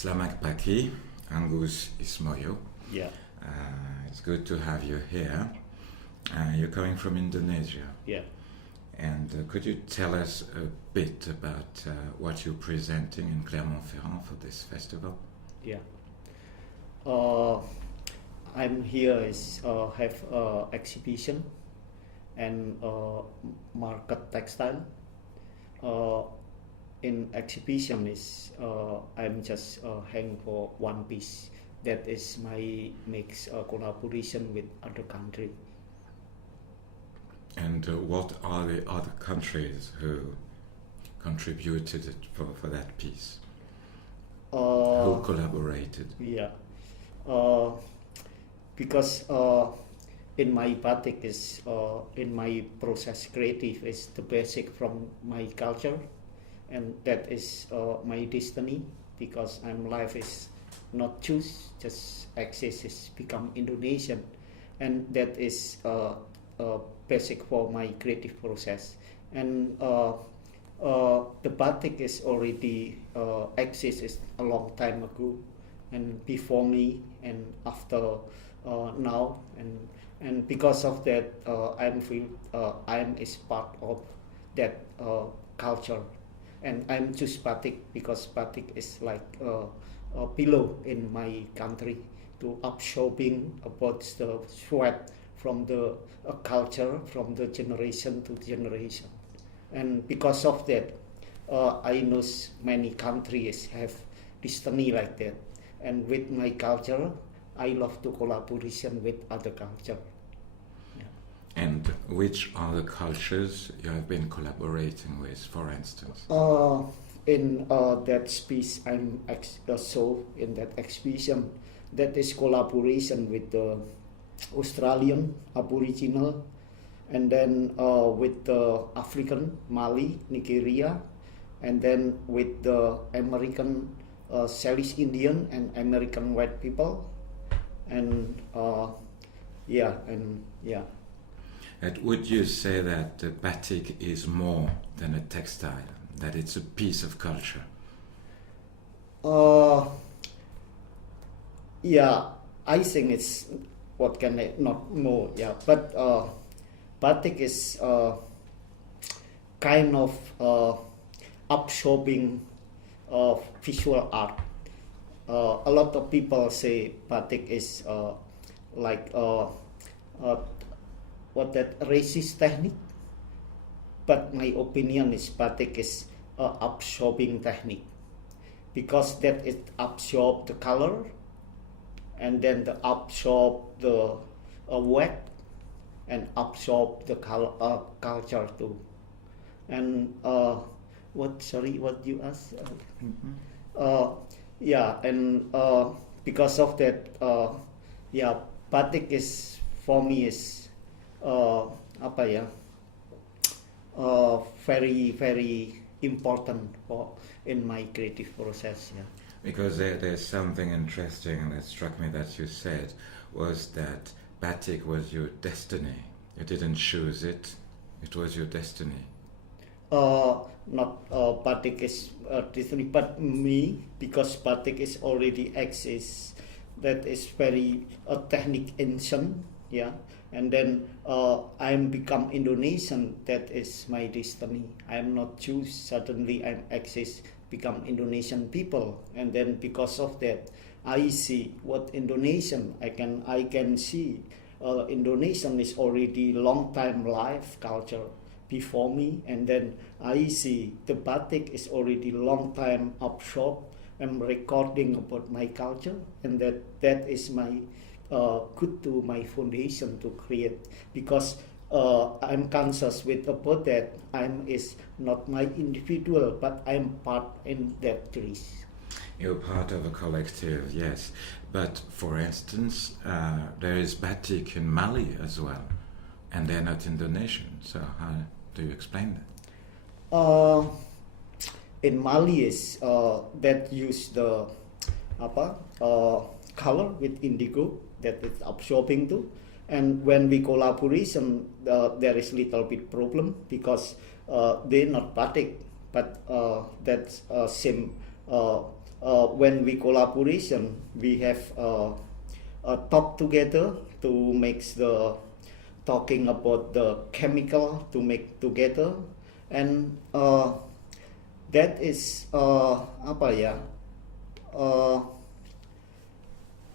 Selamat pagi, Agus Ismoyo. Yeah. It's good to have you here. You're coming from Indonesia. Yeah. And could you tell us a bit about what you're presenting in Clermont Ferrand for this festival? Yeah. I'm here is have exhibition and market textile. In exhibition is I'm just hang for one piece. That is my makes collaboration with other country. And what are the other countries who contributed it for that piece? Who collaborated? Yeah. Because in my batik is in my process creative is the basic from my culture, and that is my destiny, because I'm life is not choose, just exist, is become Indonesian, and that is basic for my creative process. And the batik is already exists a long time ago, and before me and after now, and because of that I'm feel I'm is part of that culture, and I'm choose batik because batik is like a pillow in my country to absorbing about the sweat from the culture from the generation to generation. And because of that I know many countries have destiny like that, and with my culture I love to collaboration with other culture. Yeah. And which are the cultures you have been collaborating with, for instance? In that piece I'm so in that exhibition, that is collaboration with the Australian Aboriginal, and then with the African, Mali, Nigeria, and then with the American South Indian and American white people, and yeah. And would you say that batik is more than a textile, that it's a piece of culture? Yeah, I think it's what can I not more. Yeah, but batik is kind of absorbing visual art. A lot of people say batik is like what that racist technique, but my opinion is batik is absorbing technique, because that it absorb the color, and then the absorb the wet, and absorb the color, culture too. And what you asked? Yeah, and because of that, yeah, batik is for me is very very important for in my creative process. Yeah. Because there's something interesting that struck me that you said, was that batik was your destiny. You didn't choose it, it was your destiny. Not batik is destiny, but me, because batik is already exists. That is very technique ancient, yeah. And then I'm become Indonesian. That is my destiny. I'm not Jews. Suddenly I'm exist, become Indonesian people, and then because of that, I see what Indonesian. I can see Indonesian is already long time life culture before me, and then I see the batik is already long time absorbed. I'm recording about my culture, and that is my good to my foundation to create, because I'm conscious with about that I'm is not my individual, but I'm part in that place. You're part of a collective, yes. But for instance, there is batik in Mali as well, and they're not Indonesian. So how do you explain that? In Mali is that use the color with indigo, that is absorbing too. And when we collaboration, there is little bit problem, because they not batik, but that's same when we collaboration, we have talk together to make the talking about the chemical to make together, and that is apa ya?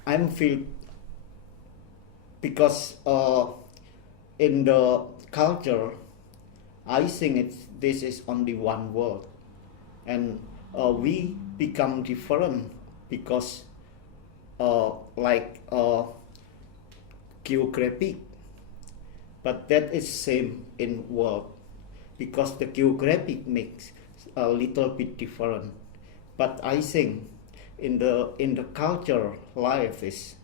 I'm feel because in the culture, I think this is only one world, and we become different because like geographic, but that is same in world because the geographic makes a little bit different. But I think in the culture life is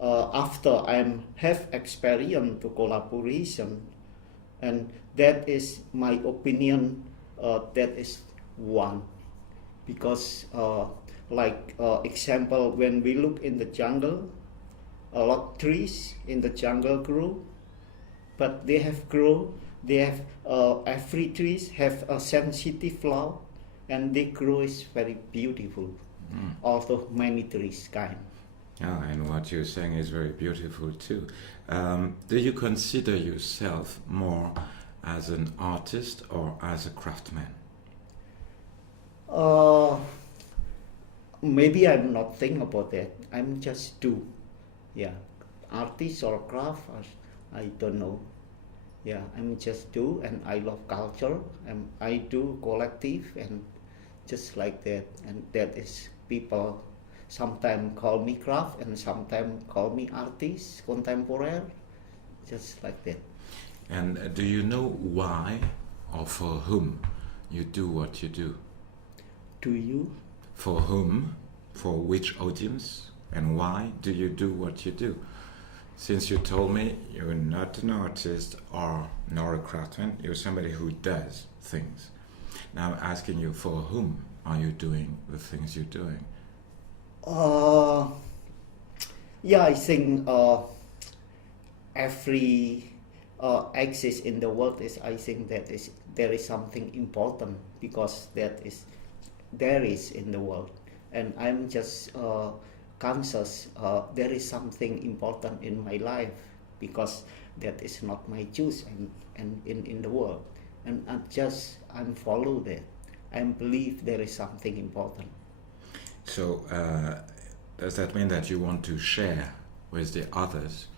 after I have experience to collaboration, and that is my opinion. That is one because like example, when we look in the jungle, a lot of trees in the jungle grow, but they have every trees have a sensitive flower, and they grow is very beautiful. Although many trees kind. Oh, and what you're saying is very beautiful too. Do you consider yourself more as an artist or as a craftsman? Maybe I'm not thinking about that. I'm just do. Yeah, artist or craft, I don't know. Yeah, I'm just do, and I love culture, and I do collective, and just like that. And that is people sometimes call me craft, and sometimes call me artist, contemporary, just like that. And do you know why or for whom you do what you do? Do you? For whom, for which audience, and why do you do what you do? Since you told me you're not an artist or nor a craftsman, you're somebody who does things. Now I'm asking you, for whom are you doing the things you're doing? Yeah, I think every axis in the world is. I think that is there is something important because there is in the world, and I'm just conscious there is something important in my life because that is not my choice and in the world, and I'm follow that. I believe there is something important. So does that mean that you want to share with the others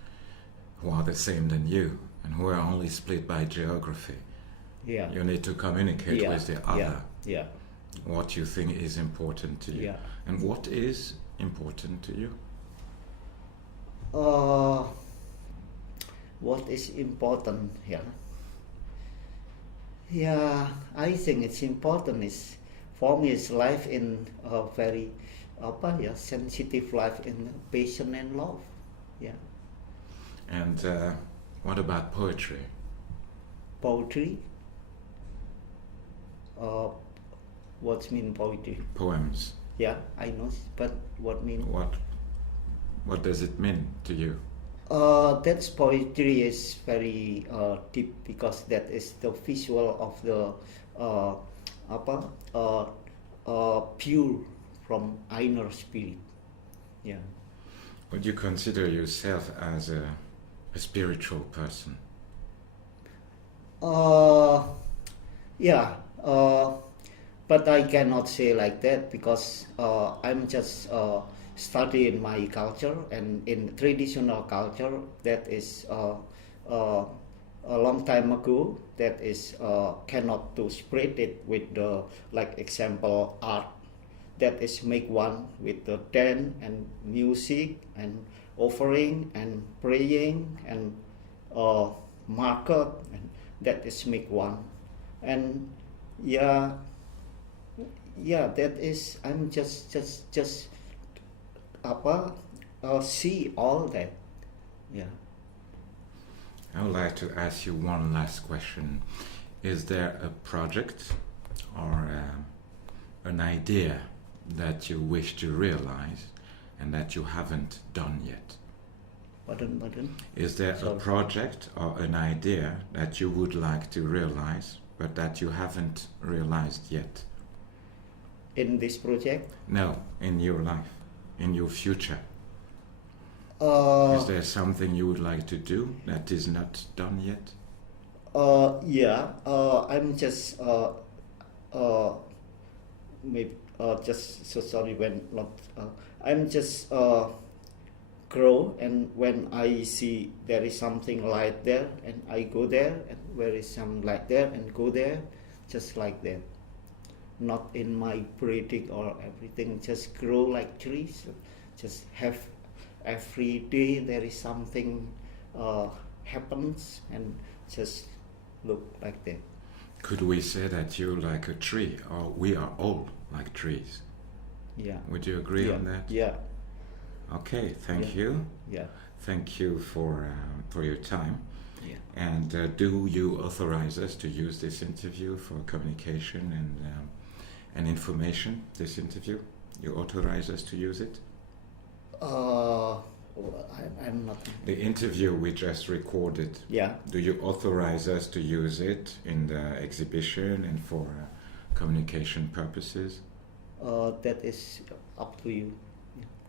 who are the same than you and who are only split by geography? Yeah. You need to communicate with the other. Yeah. What you think is important to you. Yeah. And what is important to you? What is important here? Yeah, I think it's important is for me is life in a very sensitive life in passion and love. Yeah. And what about poetry? Poetry. What mean poetry? Poems. Yeah, I know, but what mean? What does it mean to you? That's poetry is very deep because that is the visual of the pure from inner spirit. Yeah. Would you consider yourself as a spiritual person? Yeah. But I cannot say like that because I'm just studying my culture, and in traditional culture that is a long time ago that is cannot to spread it with the like example art that is make one with the dance and music and offering and praying and market, and that is make one. And yeah, that is I'm just see all that. Yeah. I would like to ask you one last question. Is there a project or an idea that you wish to realize and that you haven't done yet? Pardon? Is there a project or an idea that you would like to realize but that you haven't realized yet? in this project. No, in your life, in your future. Uh, Is there something you would like to do that is not done yet? yeah, I'm just maybe just so sorry when not. I'm just grow, and when I see there is something light there, and I go there, and where is some light there, and go there, just like that. Not in my breathing or everything. Just grow like trees. Just have every day there is something happens, and just look like that. Could we say that you're like a tree, or we are all like trees? Yeah. Would you agree Yeah. on that? Yeah. Okay, thank Yeah. you. Yeah. Thank you for your time. Yeah. And do you authorize us to use this interview for communication and information? This interview, you authorize us to use it? I'm not. The interview we just recorded. Yeah. Do you authorize us to use it in the exhibition and for communication purposes? That is up to you.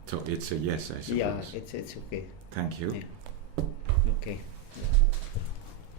So it's a yes, I suppose. Yeah, it's okay. Thank you. Yeah. Okay. Yeah.